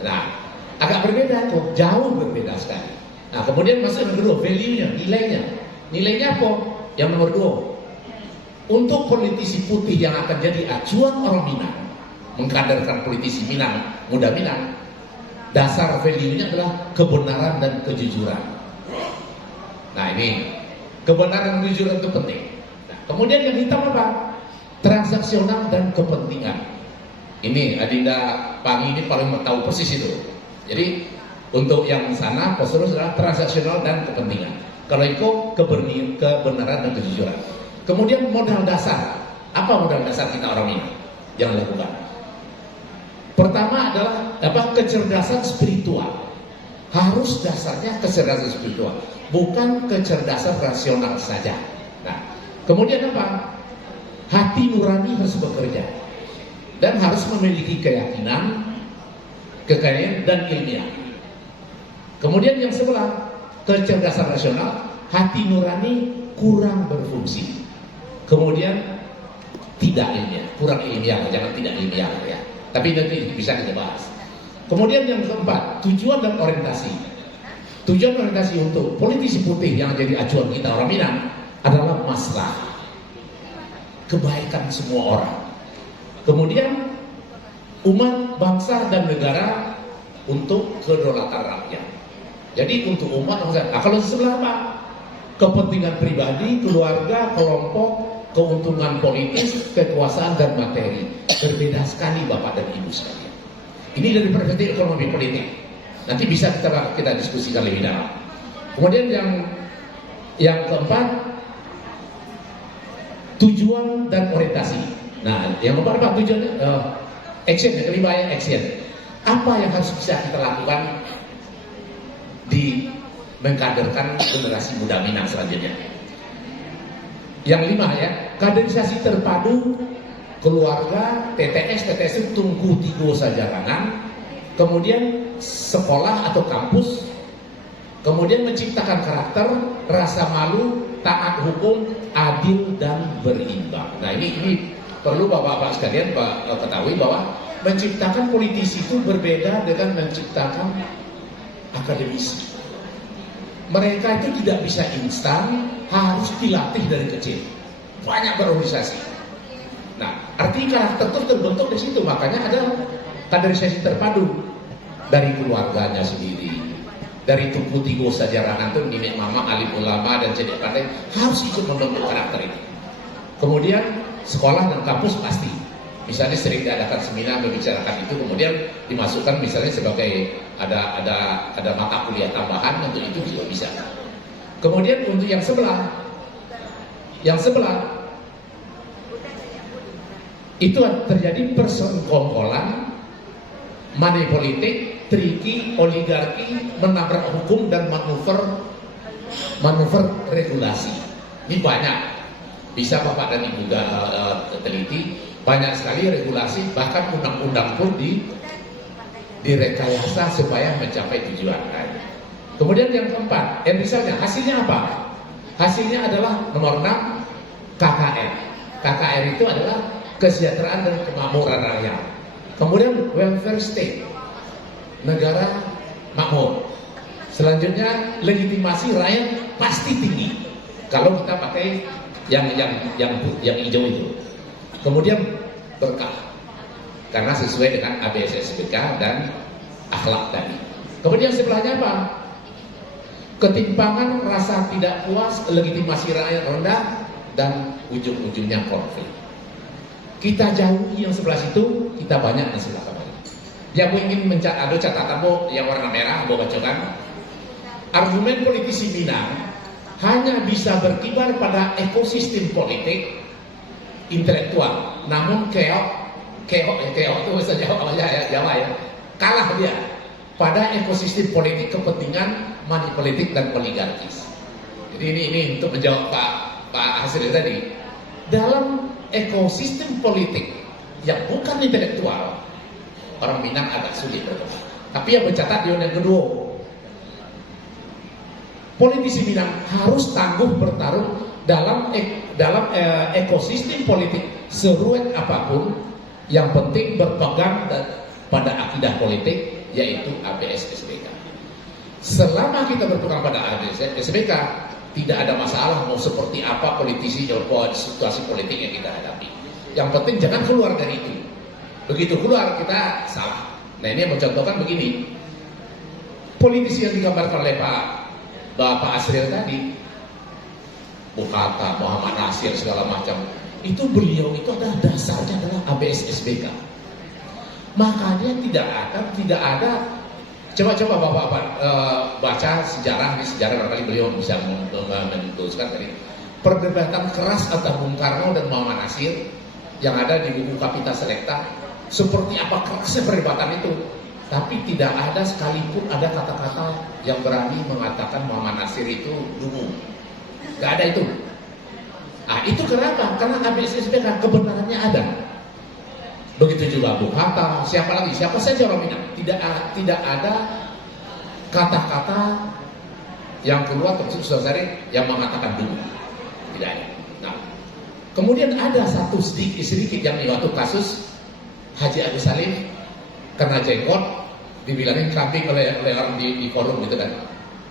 Nah agak berbeda tuh, jauh berbeda sekali. Nah kemudian masuk yang kedua, value-nya, nilainya. Nilainya apa? Yang nomor 2, untuk politisi putih yang akan jadi acuan orang Minang, mengkaderkan politisi Minang, muda Minang, dasar value-nya adalah kebenaran dan kejujuran. Nah ini kebenaran dan kejujuran itu penting. Nah, kemudian yang hitam apa? Transaksional dan kepentingan. Ini Adinda Pangi ini paling tahu persis itu. Jadi untuk yang sana posterus adalah transaksional dan kepentingan. Kalau itu kebenaran dan kejujuran. Kemudian modal dasar. Apa modal dasar kita orang ini yang lakukan? Pertama adalah kecerdasan spiritual. Harus dasarnya kecerdasan spiritual, bukan kecerdasan rasional saja. Nah, kemudian apa? Hati nurani harus bekerja dan harus memiliki keyakinan, kekayaan dan ilmiah. Kemudian yang sebelah, kecerdasan rasional, hati nurani kurang berfungsi. Kemudian tidak ilmiah, kurang ilmiah, jangan tidak ilmiah ya. Tapi nanti bisa kita bahas. Kemudian yang keempat, tujuan dan orientasi. Tujuan orientasi untuk politisi putih yang jadi acuan kita orang Minang adalah maslahat, kebaikan semua orang. Kemudian umat, bangsa dan negara untuk kedaulatan rakyat. Jadi untuk umat, bangsa. Nah, kalau sebelah apa? Kepentingan pribadi, keluarga, kelompok, keuntungan politis, kekuasaan dan materi. Berbeda sekali Bapak dan Ibu sekalian. Ini dari perspektif ekonomi politik. Nanti bisa kita diskusikan lebih dalam. Kemudian yang keempat, tujuan dan orientasi. Nah, yang keempat apa tujuannya? Action, yang kelima ya action. Apa yang harus bisa kita lakukan di mengkaderkan generasi muda Minang selanjutnya? Yang 5 ya, kaderisasi terpadu keluarga, TTS itu tunggu 3 sajarangan, kemudian sekolah atau kampus, kemudian menciptakan karakter, rasa malu, taat hukum, adil dan berimbang. Nah ini perlu bapak-bapak sekalian ketahui bahwa menciptakan politisi itu berbeda dengan menciptakan akademisi. Mereka itu tidak bisa instan, harus dilatih dari kecil. Banyak berorganisasi. Nah, arti karakter itu terbentuk di situ, makanya ada kaderisasi terpadu dari keluarganya sendiri, dari tuku tigo sajarangan itu nenek mama, alim ulama dan cedek partai harus ikut membentuk karakter ini. Kemudian sekolah dan kampus pasti, misalnya sering diadakan seminar membicarakan itu, kemudian dimasukkan misalnya sebagai ada mata kuliah tambahan untuk itu juga bisa. Kemudian untuk yang sebelah itu terjadi persekongkolan, money politik, triki, oligarki, menabrak hukum dan manuver regulasi. Ini banyak, bisa Bapak dan Ibu teliti, banyak sekali regulasi, bahkan undang-undang pun direkayasa supaya mencapai tujuan. Kemudian yang keempat, misalnya hasilnya apa? Hasilnya adalah nomor 6, KKR. KKR itu adalah kesejahteraan dan kemakmuran rakyat. Kemudian welfare state, negara makmur. Selanjutnya legitimasi rakyat pasti tinggi kalau kita pakai yang hijau itu. Kemudian berkah, karena sesuai dengan ABS-SBK dan akhlak tadi. Kemudian sebelahnya apa? Ketimpangan, rasa tidak puas, legitimasi rakyat rendah, dan ujung-ujungnya konflik. Kita jauhi yang sebelah situ, kita banyak yang sebelah kanan. Dia ingin ada catatan yang warna merah, bacakan. Argumen politisi Minang hanya bisa berkibar pada ekosistem politik intelektual, namun keok itu bahasa Jawa ya, kalah dia pada ekosistem politik kepentingan manipolitik dan oligarkis. Jadi ini untuk menjawab Pak Hasril tadi. Dalam ekosistem politik yang bukan intelektual, orang Minang agak sulit berkembang. Tapi yang mencatat di yang kedua, politisi Minang harus tangguh bertarung dalam ekosistem politik seruet apapun, yang penting berpegang pada akidah politik, yaitu ABS-SBK. Selama kita berpegang pada ABS-SBK, tidak ada masalah mau seperti apa politisi atau situasi politik yang kita hadapi. Yang penting jangan keluar dari itu. Begitu keluar kita salah. Nah ini yang mencontohkan begini. Politisi yang digambarkan oleh Bapak Asril tadi, Bung Hatta, Muhammad Nasir segala macam, itu beliau itu adalah dasarnya adalah ABS-SBK. Makanya tidak ada. Coba Bapak baca sejarah, di sejarah barangkali beliau bisa menuliskan tadi perdebatan keras antara Bung Karno dan Muhammad Nasir yang ada di buku Kapita Selecta. Seperti apa kerasnya perdebatan itu, tapi tidak ada sekalipun ada kata-kata yang berani mengatakan Muhammad Nasir itu dungu. Gak ada itu. Nah itu kenapa? Karena ABS-SBK kebenarannya ada. Begitu juga Bung Hatta, siapa saja orang Minang, tidak ada kata-kata yang keluar terus yang mengatakan dulu, tidak ada. Nah, kemudian ada satu sedikit yang waktu kasus Haji Agus Salim karena jenggot dibilangin kambing oleh orang di forum gitu kan.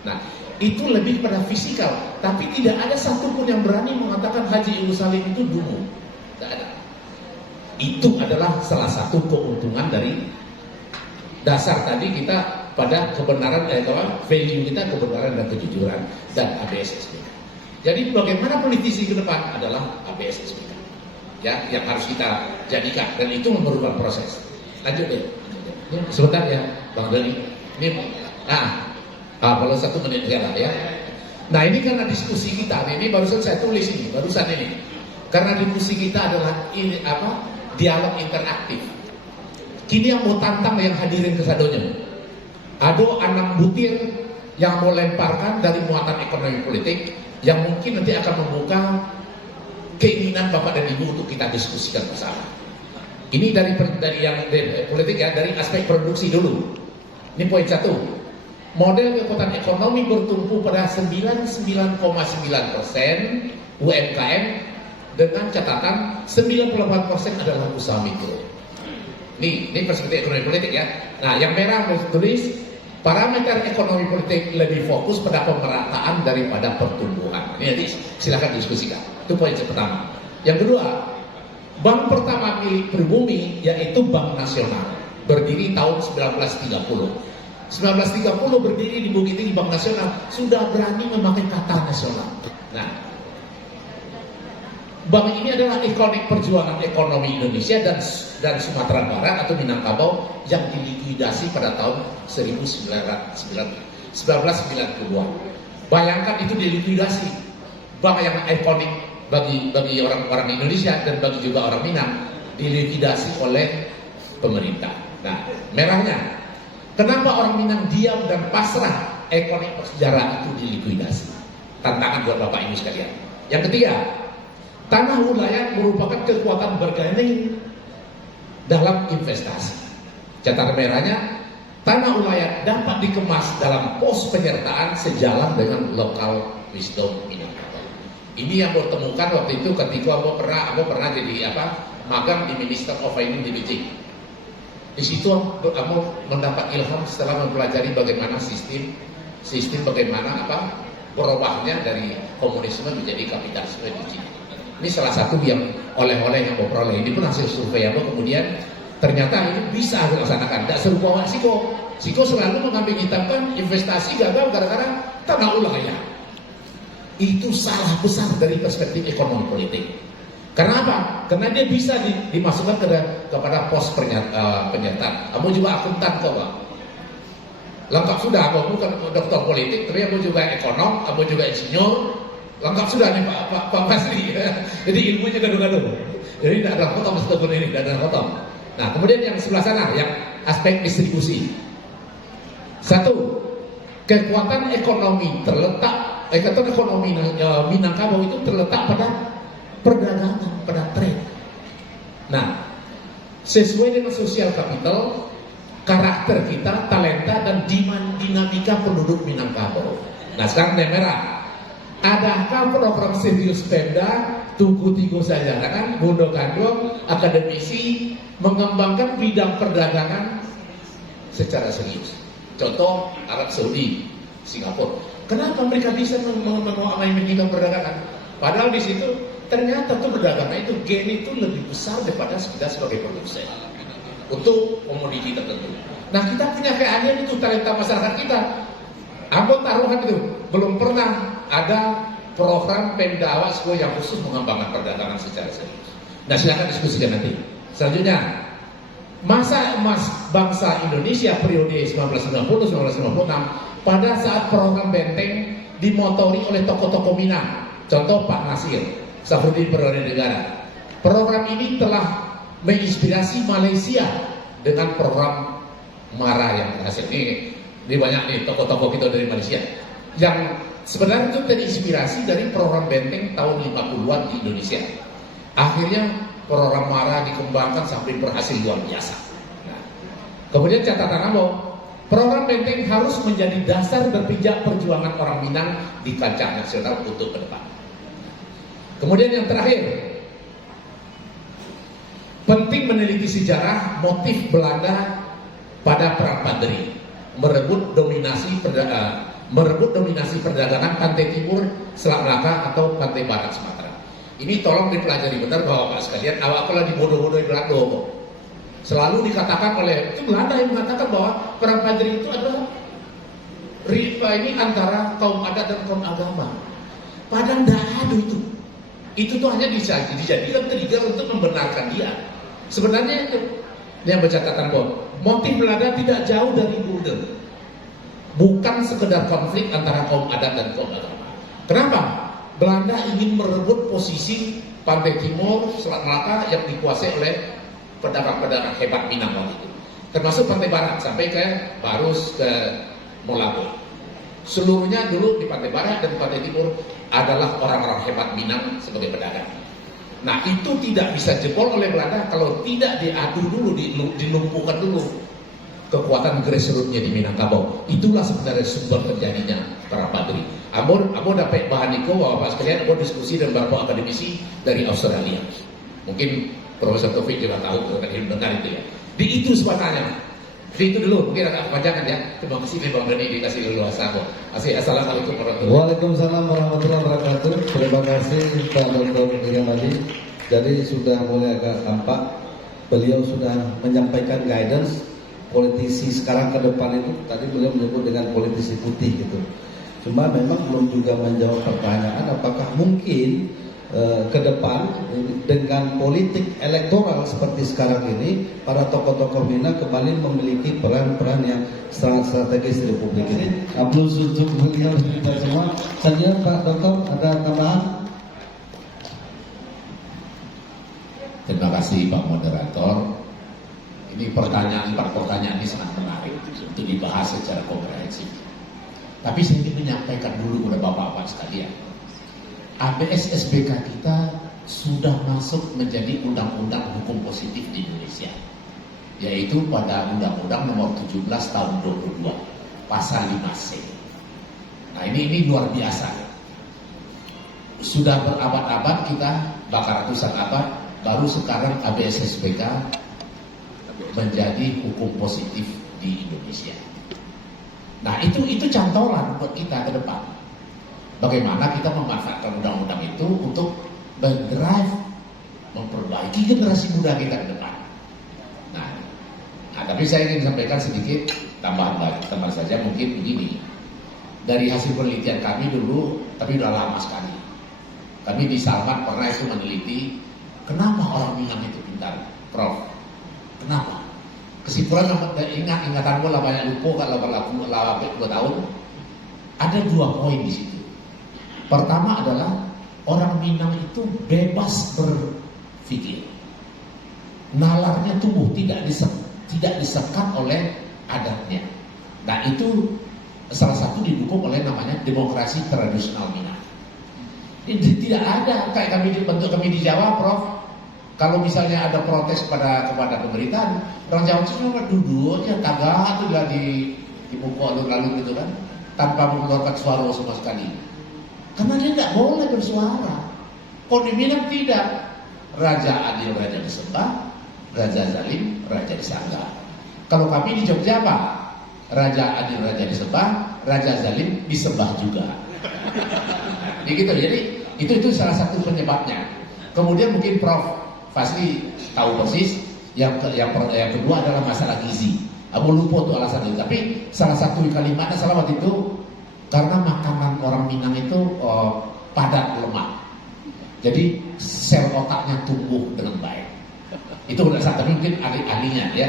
Nah, itu lebih pada fisikal, tapi tidak ada satupun yang berani mengatakan Haji Agus Salim itu dulu, tidak ada. Itu adalah salah satu keuntungan dari dasar tadi kita pada kebenaran, value kita kebenaran dan kejujuran dan ABS-SBK. Jadi bagaimana politisi ke depan adalah ABS-SBK, ya, yang harus kita jadikan, dan itu memerlukan proses. Lanjut deh, sebentar ya, Bang Doni. Ini, kalau 1 menit ya. Nah ini karena diskusi kita, ini barusan saya tulis ini, karena diskusi kita adalah ini dialog interaktif. Kini yang mau tantang yang hadirin kesadonya, ada 6 butir yang mau lemparkan dari muatan ekonomi politik yang mungkin nanti akan membuka keinginan Bapak dan Ibu untuk kita diskusikan bersama. Ini dari politik ya, dari aspek produksi dulu. Ini poin 1. Model kekuatan ekonomi bertumpu pada 99,9% UMKM dengan catatan 98% adalah usaha mikro. Ini perspektif ekonomi politik ya. Nah, yang merah tulis parameter ekonomi politik lebih fokus pada pemerataan daripada pertumbuhan. Ini nanti silakan diskusikan. Itu poin pertama. Yang kedua, bank pertama milik pribumi yaitu Bank Nasional, berdiri tahun 1930. 1930 berdiri di Bukit Tinggi, Bank Nasional sudah berani memakai kata nasional. Nah, bank ini adalah ikonik perjuangan ekonomi Indonesia dan Sumatera Barat atau Minangkabau yang dilikuidasi pada tahun 1990-an. Bayangkan itu dilikuidasi. Bank yang ikonik bagi orang-orang Indonesia dan bagi juga orang Minang dilikuidasi oleh pemerintah. Nah, merahnya, kenapa orang Minang diam dan pasrah ikonik sejarah itu dilikuidasi? Tantangan buat Bapak Ibu sekalian. Yang ketiga, tanah wilayah merupakan kekuatan bergaining dalam investasi. Catatan merahnya, tanah wilayah dapat dikemas dalam pos penyertaan sejalan dengan lokal wisdom Minangkabau. Ini yang bertemukan waktu itu ketika aku pernah jadi magang di Minister of Finance di Beijing. Di situ aku mendapat ilham setelah mempelajari bagaimana sistem bagaimana berubahnya dari komunisme menjadi kapitalisme di China. Ini salah satu yang oleh-oleh yang memperoleh. Ini pun hasil survei apa kemudian ternyata ini bisa dilaksanakan. Tidak serupa Siko. Siko selalu mengambil hitamkan investasi gagal gara-gara tanah ulah ya. Itu salah besar dari perspektif ekonomi politik. Karena apa? Karena dia bisa dimasukkan kepada pos penyertaan. Kamu juga akuntan kok, Pak. Lengkap sudah, kamu bukan dokter politik, tapi kamu juga ekonom, kamu juga insinyur. Lengkap sudah nih Pak Basri. Jadi ilmunya gaduh-gaduh. Jadi tidak ada potong setahun ini, tidak ada potong. Nah, kemudian yang sebelah sana, yang aspek distribusi. Satu, kekuatan ekonomi Minangkabau itu terletak pada perdagangan, pada trade. Nah, sesuai dengan sosial capital, karakter kita, talenta, dan dinamika penduduk Minangkabau. Nah, sekarang yang merah. Adakah program serius Pemda Tugu Tigo saja kan? Bondo Kandung, akademisi mengembangkan bidang perdagangan secara serius. Contoh Arab Saudi, Singapura. Kenapa mereka bisa menguasai bidang perdagangan? Padahal di situ ternyata tuh perdagangan itu gain itu lebih besar daripada kita sebagai produsen untuk komoditi tertentu. Nah, kita punya keahlian itu, talenta masyarakat kita. Ambo taruhan itu belum pernah ada program Pemda Awasgo yang khusus mengembangkan perdagangan secara serius. Nah, silakan diskusikan nanti. Selanjutnya, masa emas bangsa Indonesia periode 1990-1996 pada saat program Benteng dimotori oleh tokoh-tokoh Minang. Contoh Pak Nasir, Safruddin Perwira Negara. Program ini telah menginspirasi Malaysia dengan program MARA yang berhasil. Ini banyak nih tokoh-tokoh kita dari Malaysia yang sebenarnya itu terinspirasi dari program Benteng tahun 50-an di Indonesia. Akhirnya program MARA dikembangkan sampai berhasil luar biasa. Nah, kemudian catatan Ambo, program Benteng harus menjadi dasar berpijak perjuangan orang Minang di kancah nasional untuk ke depan. Kemudian yang terakhir, penting meneliti sejarah motif Belanda pada Perang Panderi, merebut dominasi perdagangan pantai timur Selat Melaka atau pantai barat Sumatera. Ini tolong dipelajari benar bahwa Bapak sekalian, awak kalau dibodoh-bodohi Belanda. Selalu dikatakan oleh itu Belanda yang mengatakan bahwa Perang Panderi itu adalah riba ini antara kaum adat dan kaum agama. Padahal tidak ada itu. Itu tuh hanya dijadikan trigger untuk membenarkan dia. Sebenarnya itu yang bercatatan bahwa motif Belanda tidak jauh dari Gulden. Bukan sekedar konflik antara kaum adat dan kaum agama. Kenapa? Belanda ingin merebut posisi pantai timur Selat Melaka yang dikuasai oleh pedagang-pedagang hebat Minang waktu itu. Termasuk pantai barat sampai ke Barus, ke Molago. Seluruhnya dulu di pantai barat dan pantai timur adalah orang-orang hebat Minang sebagai pedagang. Nah, itu tidak bisa jebol oleh Belanda kalau tidak diadu dulu, dilumpuhkan dulu kekuatan grassroots-nya di Minangkabau. Itulah sebenarnya sumber terjadinya Perang Panderi. Ambo dapat bahan itu Bapak sekalian, Ambo diskusi dengan beberapa akademisi dari Australia. Mungkin Profesor Taufik juga tahu, karena mendengar itu ya. Di itu sebenarnya. Jadi itu dulu, mungkin agak kepanjangan ya. Terima kasih Bang Doni dikasih leluasa. Assalamualaikum warahmatullahi wabarakatuh. Waalaikumsalam warahmatullahi wabarakatuh. Terima kasih Pak Dr. Iramadi. Jadi sudah mulai agak tampak beliau sudah menyampaikan guidance politisi sekarang ke depan itu. Tadi beliau menyebut dengan politisi putih gitu. Cuma memang belum juga menjawab pertanyaan apakah mungkin ke depan dengan politik elektoral seperti sekarang ini para tokoh-tokoh Minang kembali memiliki peran-peran yang sangat strategis di Republik ini. Aplus untuk beliau kita semua. Saya Pak Dokter ada tambahan? Terima kasih Pak Moderator. Ini empat pertanyaan ini sangat menarik untuk dibahas secara komprehensif. Tapi saya ingin menyampaikan dulu kepada Bapak-Bapak sekalian. ABS SBK kita sudah masuk menjadi undang-undang hukum positif di Indonesia, yaitu pada Undang-Undang Nomor 17 Tahun 22 Pasal 5C. Nah ini luar biasa. Sudah berabad-abad kita, bahkan ratusan abad, baru sekarang ABS SBK menjadi hukum positif di Indonesia. Nah itu cantolan buat kita ke depan. Bagaimana kita memanfaatkan undang-undang itu untuk mendrive, memperbaiki generasi muda kita ke depan. Nah, tapi saya ingin sampaikan sedikit tambahan saja, mungkin begini. Dari hasil penelitian kami dulu, tapi udah lama sekali. Kami di Salman pernah itu meneliti kenapa orang Minang itu pintar, Prof. Kenapa? Kesimpulan ingatan gue lah banyak lupa kalau 2 tahun. Ada 2 poin di situ. Pertama adalah orang Minang itu bebas berpikir. Nalarnya tumbuh, tidak disekat oleh adatnya. Nah itu salah satu didukung oleh namanya demokrasi tradisional Minang. Ini tidak ada kayak kami di Jawa, Prof. Kalau misalnya ada protes kepada pemerintahan, orang Jawa itu cuma duduk aja, tagak tuh di pukul lalu gitu kan, tanpa mengeluarkan suara sama sekali. Karena dia tidak boleh bersuara. Kalau di Minang tidak, raja adil raja disembah, raja zalim raja disanggah. Kalau kami di Jogja apa? Raja adil raja disembah, raja zalim disembah juga. Jadi itu salah satu penyebabnya. Kemudian mungkin Prof Fasli tahu persis. Yang kedua adalah masalah gizi. Aku lupa tuh alasan itu. Tapi salah satu kalimatnya salah waktu itu karena makanan orang Minang itu padat lemak. Jadi sel otaknya tumbuh dengan baik. Itu udah satu mungkin ahli-ahlinya ya.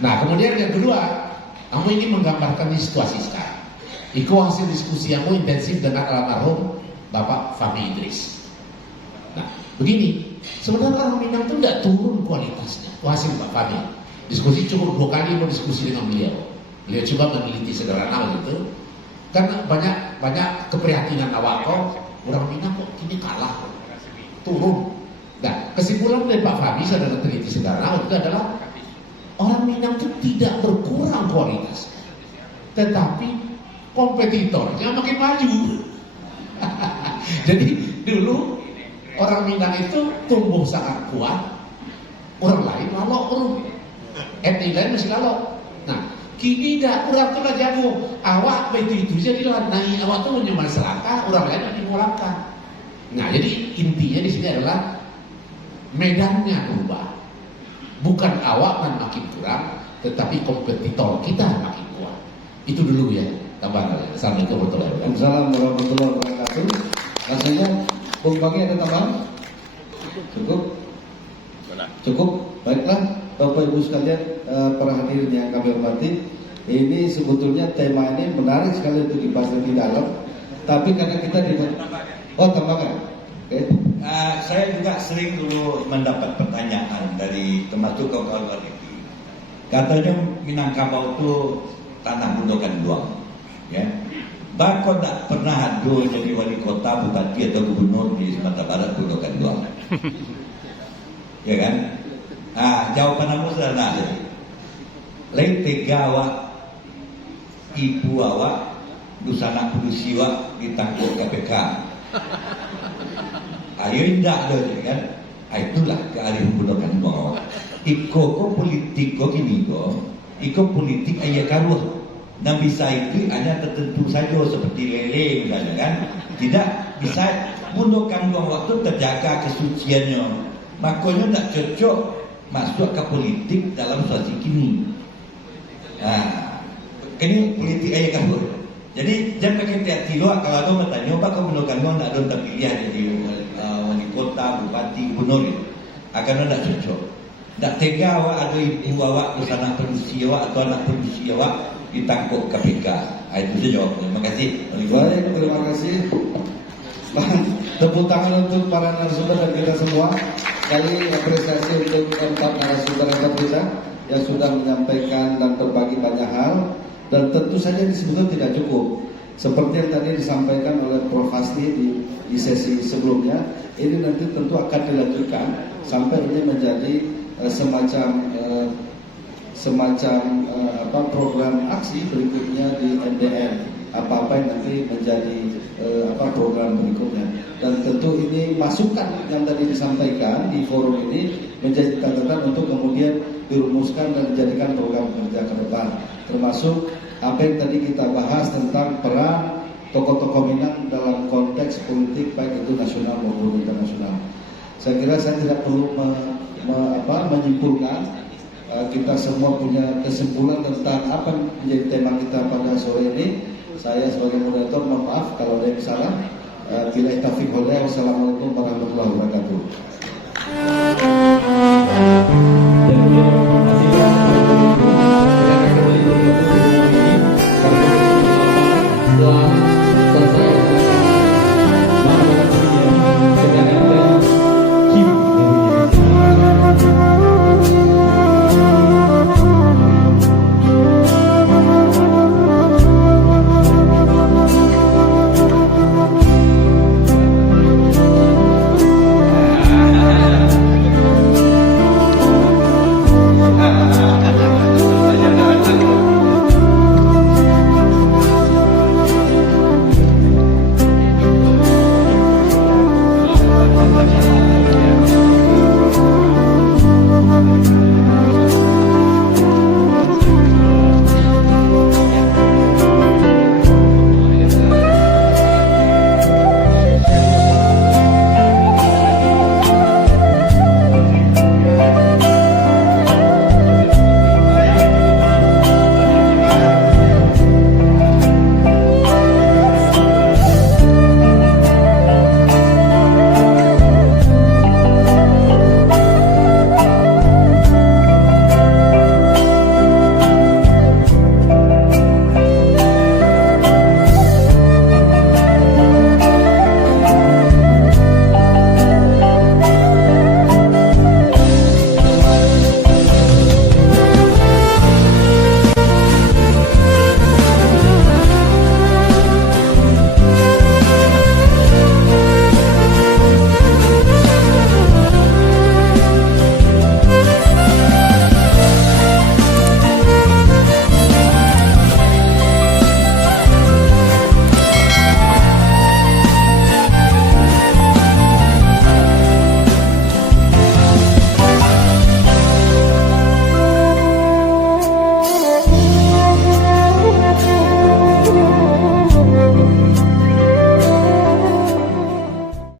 Nah kemudian yang kedua, aku ingin menggambarkan situasi sekarang. Itu hasil diskusi yang intensif dengan almarhum Bapak Fahmi Idris. Nah begini, sebenarnya orang Minang itu tidak turun kualitasnya. Itu hasil Pak Fahmi. Diskusi cukup 2 kali berdiskusi dengan beliau. Beliau coba meneliti sederhana gitu. Karena banyak keprihatinan awak kok orang Minang kok kini kalah, turun. Nah kesimpulan dari Pak Fahmi dalam teliti sederhana itu adalah orang Minang itu tidak berkurang kualitas, tetapi kompetitornya makin maju. Jadi dulu orang Minang itu tumbuh sangat kuat, orang lain lalu etnis lain masih lalu. Nah kini dah orang tu lah jago, awak begitu jadilah naik, awak tu menyembah selangkah, orang lain dimulangkan. Nah jadi intinya di sini adalah medannya berubah, bukan awak yang makin kurang, tetapi kompetitor kita makin kuat. Itu dulu ya tambahan. Assalamualaikum warahmatullahi wabarakatuh. Assalamualaikum warahmatullahi wabarakatuh. Rasanya Bung Pagi ada tambahan? Cukup? Baiklah Bapak Ibu sekalian, para hadirin yang kami hormati, ini sebetulnya tema ini menarik sekali untuk dibahas lebih dalam. Tapi karena kita tambahan. Okay. Saya juga sering dulu mendapat pertanyaan dari termasuk kawan-kawan luar negeri. Katanya Minangkabau itu tanah gundukan doang, ya. Bahkan tak pernah ada jadi wali kota, bupati atau gubernur di Sumatera Barat gundukan doang, ya kan? Jawaban kamu sederhana. Lain tega awak, ibu awak, dusana pudusi awak ditangkap KPK. Ayo indah deh kan? Itulah kearifan gundukan doang. Iko politik kok gini kok. Iko politik ayah karuh. Nah bisa itu hanya tertentu saja seperti lele misalnya kan. Tidak bisa gundukan doang waktu terjaga kesuciannya. Makanya tak cocok masuk ke politik dalam situasi kini. Nah, ini politik ayah karuh. Jadi jangan pakai hati lo kalau ada bertanya apa kau gundukan doang tak ada terpilih jadi wali kota, bupati, gubernur akan tidak cocok. Tak tega awak ada ibu awak, anak produksi awak atau anak produksi awak ditangkap KPK. Itu saja jawabnya. Terima kasih. Baik, terima kasih. Tepuk tangan untuk para narasumber dan kita semua. Kali apresiasi untuk keempat narasumber kita yang sudah menyampaikan dan berbagi banyak hal. Dan tentu saja ini sebetulnya tidak cukup. Seperti yang tadi disampaikan oleh Prof. Fasli di sesi sebelumnya, ini nanti tentu akan dilanjutkan sampai ini menjadi semacam program aksi berikutnya di MDN, apa-apa yang nanti menjadi program berikutnya. Dan tentu ini masukan yang tadi disampaikan di forum ini menjadi catatan untuk kemudian dirumuskan dan dijadikan program kerja ke depan, termasuk apa yang tadi kita bahas tentang peran tokoh-tokoh Minang dalam konteks konteks politik baik itu nasional maupun internasional. Saya kira saya tidak perlu menyimpulkan. Kita semua punya kesimpulan tentang apa yang menjadi tema kita pada sore ini. Saya sebagai moderator mohon maaf kalau ada yang salah. Bila taufiq wal hidayah. Wassalamualaikum warahmatullahi wabarakatuh.